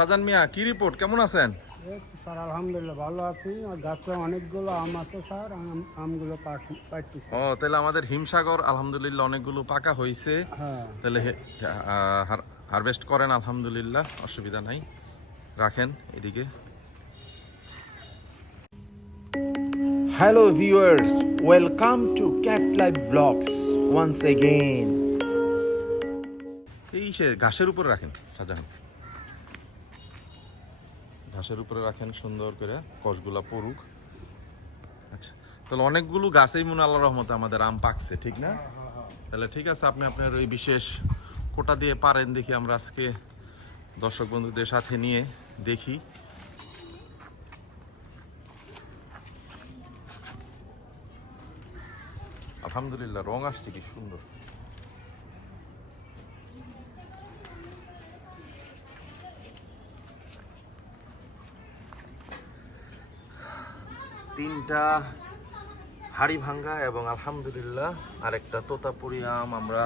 শাহজাহান মিয়া, কি রিপোর্ট, কেমন আছেন? স্যার আলহামদুলিল্লাহ ভালো আছি। গাছে অনেকগুলো আম আছে স্যার, আমগুলো পাইতেছি। ও, তাহলে আমাদের হিমসাগর আলহামদুলিল্লাহ অনেকগুলো পাকা হয়েছে। হ্যাঁ, তাহলে হারভেস্ট করেন, আলহামদুলিল্লাহ, অসুবিধা নাই। রাখেন এদিকে। Hello viewers, welcome to Cat Life Vlogs once again. এই সে ঘাসের উপরে রাখেন শাহজাহান, ঘাসের উপরে রাখেন সুন্দর করে, কষগুলা পড়ুক। আচ্ছা, তাহলে অনেকগুলো গাছেই মনে আল্লাহ রহমতে আমাদের আম পাকছে, ঠিক না? তাহলে ঠিক আছে, আপনি আপনার ওই বিশেষ কোটা দিয়ে পারেন দেখি, আমরা আজকে দর্শক বন্ধুদের সাথে নিয়ে দেখি। আলহামদুলিল্লাহ রং আসছে কি সুন্দর। তিনটা হাড়ি ভাঙ্গা এবং আলহামদুলিল্লাহ আরেকটা তোতাপুরি আম আমরা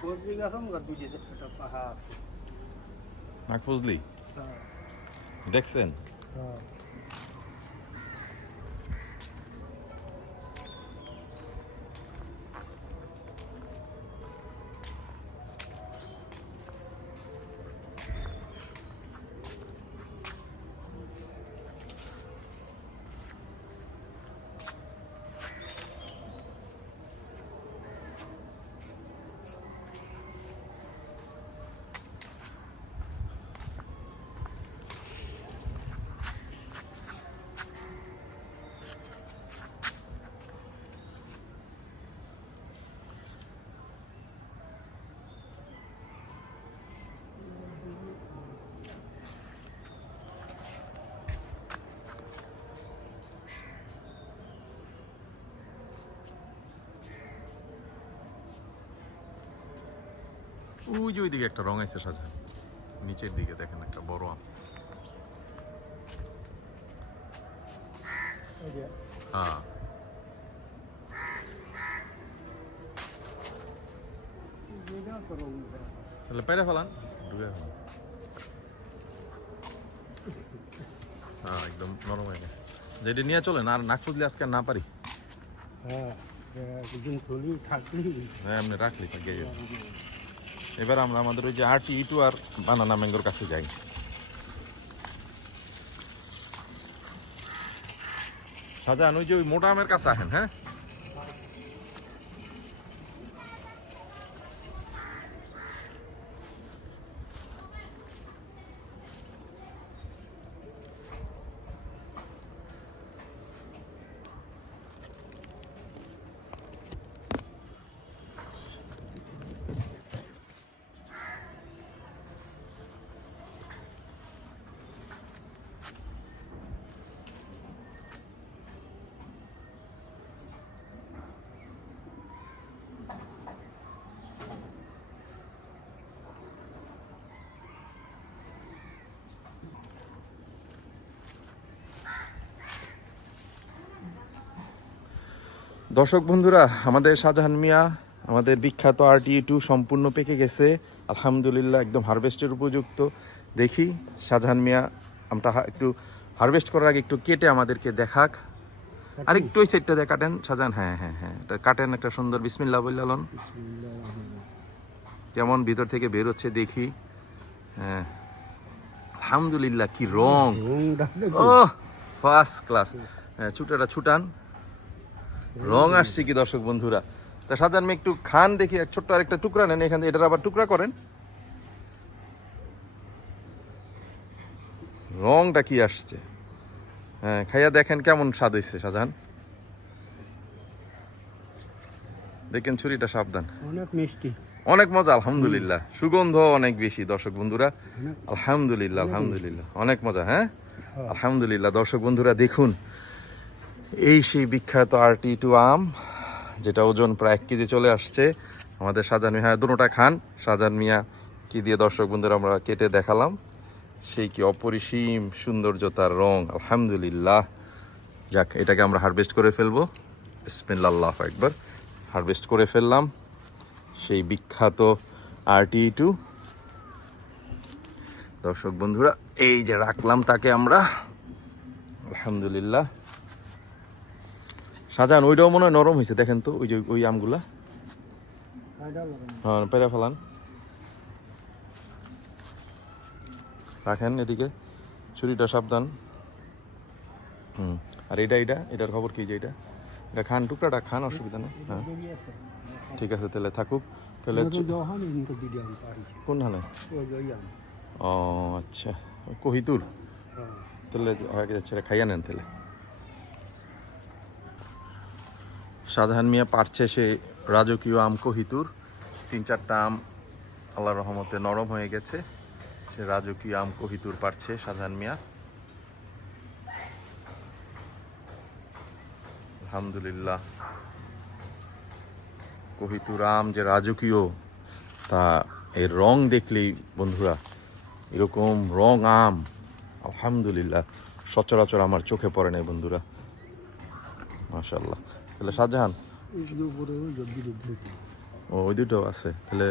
ফজলি গাছ আমার দুই একটা পাহা আছে। নাক ফজলি হ্যাঁ, দেখছেন? হ্যাঁ। ওই যে ওইদিকে একটা রং আছে শাহজাহান, নিচের দিকে দেখেন একটা বড় আম। হ্যাঁ, তাহলে পেরে ফেলান, ডুবে ফেলান। হ্যাঁ, একদম নরম হয়ে গেছে। যেটা নিয়ে চলেন, আর নাক ফুজলে আজকে আর না পারি। হ্যাঁ, একদিন খুলি থাকলি। হ্যাঁ, এমনি রাখলি থাকে। এবার আমরা আমাদের ওই যে RT2 আর বানানা ম্যাঙ্গোর কাছে যাই। শাহজাহান, ওই যে ওই মোটা আমের কাছে আসেন। হ্যাঁ, দর্শক বন্ধুরা, আমাদের শাহজাহান মিয়া, আমাদের বিখ্যাত RT2 সম্পূর্ণ পেকে গেছে আলহামদুলিল্লাহ, একদম হারভেস্টের উপযুক্ত। দেখি শাহজাহান মিয়া আমটা একটু হারভেস্ট করার আগে একটু কেটে আমাদেরকে দেখাক। আর একটু ওই সাইডটা দিয়ে কাটেন শাহজাহান। হ্যাঁ হ্যাঁ হ্যাঁ, এটা কাটেন একটা সুন্দর, বিসমিল্লাহ বললাম। কেমন ভিতর থেকে বের হচ্ছে দেখি। হ্যাঁ, আলহামদুলিল্লাহ, কি রং! ও, ফার্স্ট ক্লাস। হ্যাঁ, ছুটাটা ছুটান, রং আসছে কি দর্শক বন্ধুরা। তা শাহজাহান মিয়া একটু খান দেখি, ছোট্ট আরেকটা টুকরা নেন এখান থেকে, এটার আবার টুকরা করেন। রংটা কি আসছে! হ্যাঁ, খাইয়া দেখেন কেমন স্বাদ হয়েছে শাহজাহান। দেখেন ছুরিটা সাবধান, অনেক মিষ্টি, অনেক মজা আলহামদুলিল্লাহ, সুগন্ধ অনেক বেশি দর্শক বন্ধুরা। আলহামদুলিল্লাহ আলহামদুলিল্লাহ, অনেক মজা। হ্যাঁ, আলহামদুলিল্লাহ দর্শক বন্ধুরা, দেখুন এই সেই বিখ্যাত RT2 আম, যেটা ওজন প্রায় 1 কেজি চলে আসছে। আমাদের শাহজাহান মিয়া দুটোটা খান। শাহজাহান মিয়া কি দিয়ে দর্শক বন্ধুরা আমরা কেটে দেখালাম, সেই কি অপরিসীম সৌন্দর্যতার রং, আলহামদুলিল্লাহ। যাক, এটাকে আমরা হারভেস্ট করে ফেলবো। বিসমিল্লাহ একবার হারভেস্ট করে ফেললাম সেই বিখ্যাত RTE2। দর্শক বন্ধুরা এই যে রাখলাম তাকে আমরা, আলহামদুলিল্লাহ। শাহজাহান ওইটাও মনে হয় নরম হয়েছে, দেখেন তো ওই যে ওই আমগুলা। হ্যাঁ, পেরে ফেলান, রাখেন এদিকে, ছুরিটা সাবধান। আর এটার খবর কি, যে এটা খান, টুকরাটা খান, অসুবিধা নেই। হ্যাঁ ঠিক আছে, তাহলে থাকুক। তাহলে কোন হানে? ও আচ্ছা, কহিতুর। তাহলে হয়ে যাচ্ছে, খাইয়া নেন তাহলে। শাহজাহান মিয়া পারছে সে রাজকীয় আম কহিতুর। 3-4টা আম আল্লাহর রহমতে নরম হয়ে গেছে। সে রাজকীয় আম কহিতুর পারছে শাহজাহান মিয়া, আলহামদুলিল্লাহ। কহিতুর আম যে রাজকীয়, তা এর রং দেখলেই বন্ধুরা, এরকম রং আম আলহামদুলিল্লাহ সচরাচর আমার চোখে পড়ে নাই বন্ধুরা, মাশাআল্লাহ। তাহলে শাহজাহান ওই দুটো আছে, তাহলে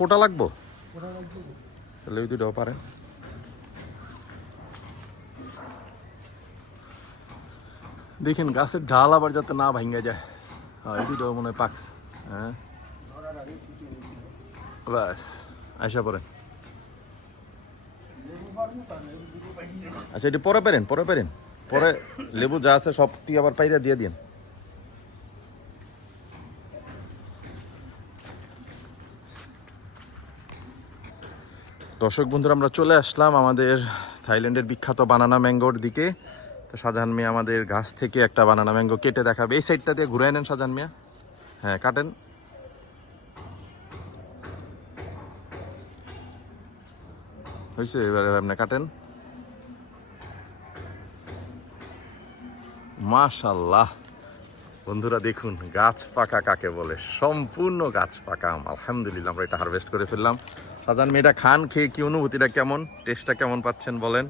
কোটা লাগবো, তাহলে ওই দুটোও পারেন। দেখেন গাছের ঢাল আবার যাতে না ভাঙ্গা যায়। হ্যাঁ, এই দুটোও মনে হয় পাকস। হ্যাঁ বাস, আশা পড়েন। আচ্ছা, এটি পরে পারেন, পরে লেবু যা আছে সবটি আবার পাইরা দিয়ে দিন। দর্শক বন্ধুরা, আমরা চলে আসলাম আমাদের থাইল্যান্ডের বিখ্যাত বানানা ম্যাঙ্গোর দিকে। তো শাহজাহান মিয়া আমাদের গাছ থেকে একটা বানানা ম্যাঙ্গো কেটে দেখাবে। এই সাইডটা দিয়ে ঘুরে নেন শাহজাহান মিয়া। হ্যাঁ, কাটেন। হয়েছে, এবারে আপনি কাটেন। মাশাআল্লাহ বন্ধুরা, দেখুন গাছ পাকা কাকে বলে, সম্পূর্ণ গাছ পাকা আম। আলহামদুলিল্লাহ আমরা এটা হারভেস্ট করে ফেললাম। শাহজাহান মিয়া এটা খান, খেয়ে কি অনুভূতিটা কেমন, টেস্টটা কেমন পাচ্ছেন বলেন।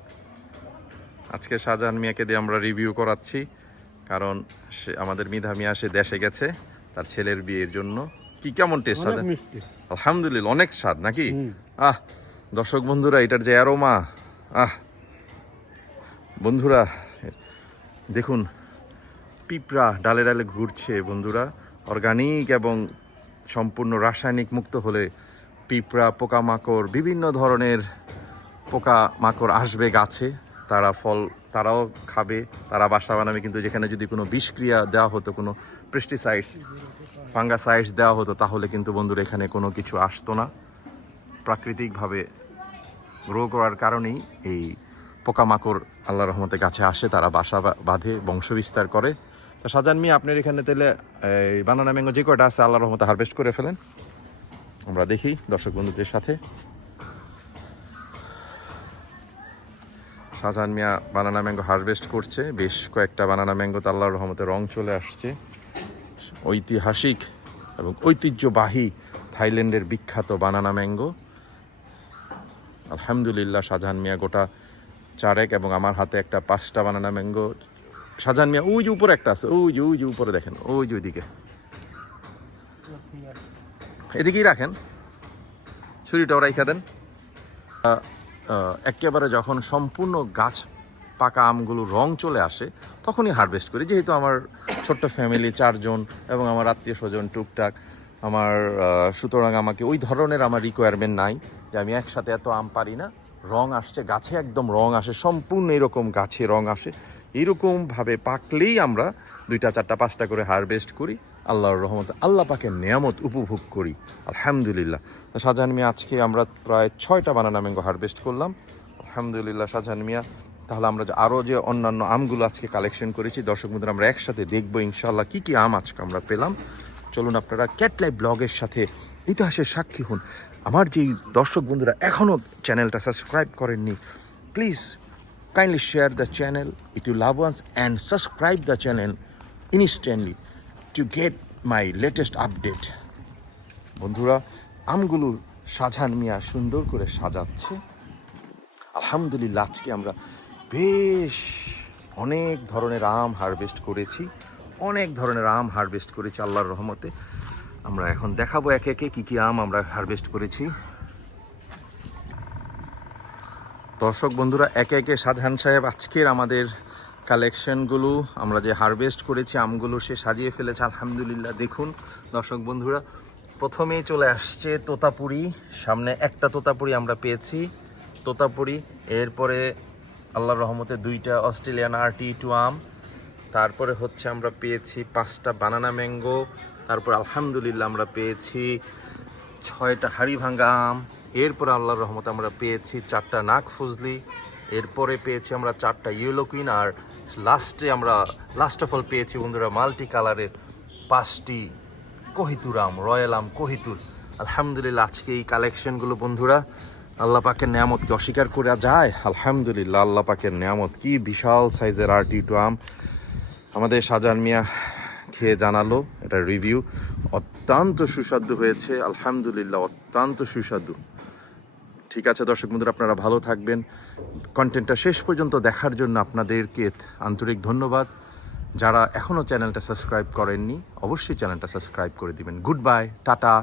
আজকে শাহজাহান মিয়াকে দিয়ে আমরা রিভিউ করাচ্ছি, কারণ সে আমাদের মিধা মিয়া সে দেশে গেছে তার ছেলের বিয়ের জন্য। কি কেমন টেস্ট শাহজাহান? আলহামদুলিল্লাহ অনেক স্বাদ নাকি? দর্শক বন্ধুরা, এটার যে অ্যারোমা, বন্ধুরা দেখুন, পিঁপড়া ডালে ডালে ঘুরছে বন্ধুরা। অর্গানিক এবং সম্পূর্ণ রাসায়নিক মুক্ত হলে পিঁপড়া, পোকামাকড়, বিভিন্ন ধরনের পোকামাকড় আসবে গাছে, তারাও খাবে, তারা বাসা বানাবে। কিন্তু যেখানে যদি কোনো বিষক্রিয়া দেওয়া হতো, কোনো পেস্টিসাইডস, ফাঙ্গাসাইডস দেওয়া হতো, তাহলে কিন্তু বন্ধুরা এখানে কোনো কিছু আসতো না। প্রাকৃতিকভাবে গ্রো করার কারণেই এই পোকামাকড় আল্লাহর রহমতে গাছে আসে, তারা বাসা বাঁধে, বংশ বিস্তার করে। তো শাহজাহান মিয়া আপনার এখানে তাহলে এই বানানা ম্যাঙ্গো যে কয়টা আছে আল্লাহর রহমতে হারভেস্ট করে ফেলেন, আমরা দেখি দর্শক বন্ধুদের সাথে। শাহজাহান মিয়া বানানা ম্যাঙ্গো হারভেস্ট করছে, বেশ কয়েকটা বানানা ম্যাঙ্গোতে আল্লাহর রহমতে রং চলে আসছে। ঐতিহাসিক এবং ঐতিহ্যবাহী থাইল্যান্ডের বিখ্যাত বানানা ম্যাঙ্গো। আলহামদুলিল্লাহ শাহজাহান মিয়া গোটা 4 এবং আমার হাতে একটা 5টা বানানা ম্যাঙ্গো। শাহজাহান মিয়া ওই যে উপরে একটা আছে, ওই যে উপরে দেখেন, ওই যে ওইদিকে, এদিকেই রাখেন, ছুরিটাও রাইখা দেন। একেবারে যখন সম্পূর্ণ গাছ পাকা আমগুলো রং চলে আসে তখনই হারভেস্ট করি। যেহেতু আমার ছোট্ট ফ্যামিলি 4 জন এবং আমার আত্মীয় স্বজন টুকটাক আমার, সুতরাং আমাকে ওই ধরনের আমার রিকোয়ারমেন্ট নাই যে আমি একসাথে এত আম পারি না। রং আসছে গাছে, একদম রং আসে, সম্পূর্ণ এরকম গাছে রং আসে, এরকমভাবে পাকলেই আমরা 2টা 4টা 5টা করে হারভেস্ট করি। আল্লাহর রহমতে আল্লাহ পাকের নেয়ামত উপভোগ করি আলহামদুলিল্লাহ। তো শাহজাহান মিয়া আজকে আমরা প্রায় 6টা বানানা ম্যাঙ্গো হারভেস্ট করলাম আলহামদুলিল্লাহ। শাহজাহান মিয়া, তাহলে আমরা আরও যে অন্যান্য আমগুলো আজকে কালেকশন করেছি দর্শক বন্ধুরা আমরা একসাথে দেখবো ইনশাআল্লাহ কী কী আম আজকে আমরা পেলাম। চলুন আপনারা ক্যাট লাইভ ব্লগের সাথে ইতিহাসের সাক্ষী হন। আমার যেই দর্শক বন্ধুরা এখনও চ্যানেলটা সাবস্ক্রাইব করেননি, please kindly share the channel with your loved ones and subscribe the channel instantly to get my latest update. বন্ধুরা আমগুলো শাহজাহান মিয়া সুন্দর করে সাজাচ্ছে। আলহামদুলিল্লাহ আজকে আমরা বেশ অনেক ধরনের আম হারভেস্ট করেছি, আল্লাহর রহমতে। আমরা এখন দেখাবো একে একে কী কী আম আমরা হারভেস্ট করেছি। দর্শক বন্ধুরা, একে একে শাহজাহান সাহেব আজকের আমাদের কালেকশনগুলো আমরা যে হারভেস্ট করেছি আমগুলো সে সাজিয়ে ফেলেছে আলহামদুলিল্লাহ। দেখুন দর্শক বন্ধুরা, প্রথমেই চলে আসছে তোতাপুরি। সামনে একটা তোতাপুরি আমরা পেয়েছি, তোতাপুরি। এরপরে আল্লাহর রহমতে 2টা অস্ট্রেলিয়ান RTE2 আম। তারপরে হচ্ছে আমরা পেয়েছি 5টা বানানা ম্যাঙ্গো। তারপর আলহামদুলিল্লাহ আমরা পেয়েছি 6টা হাড়িভাঙ্গা আম। এরপর আল্লাহর রহমতে আমরা পেয়েছি 4টা নাক ফজলি। এরপরে পেয়েছি আমরা 4টা ইয়েলো কুইন। আর লাস্ট অফ অল পেয়েছি বন্ধুরা মাল্টি কালারের 5টি কোহিতুর আম, রয়্যাল আম কোহিতুর। আলহামদুলিল্লাহ আজকে এই কালেকশনগুলো বন্ধুরা, আল্লাহ পাকের নেয়ামত কি অস্বীকার করা যায়? আলহামদুলিল্লাহ আল্লাহ পাকের নেয়ামত। কি বিশাল সাইজের RTE2 আম আমাদের শাহজাহান মিয়া খেয়ে জানালো এটা রিভিউ। অত্যন্ত সুস্বাদু হয়েছে আলহামদুলিল্লাহ, অত্যন্ত সুস্বাদু। ঠিক আছে দর্শক বন্ধুরা, আপনারা ভালো থাকবেন। কন্টেন্টটা শেষ পর্যন্ত দেখার জন্য আপনাদেরকে আন্তরিক ধন্যবাদ। যারা এখনও চ্যানেলটা সাবস্ক্রাইব করেননি অবশ্যই চ্যানেলটা সাবস্ক্রাইব করে দিবেন। Good bye, tata.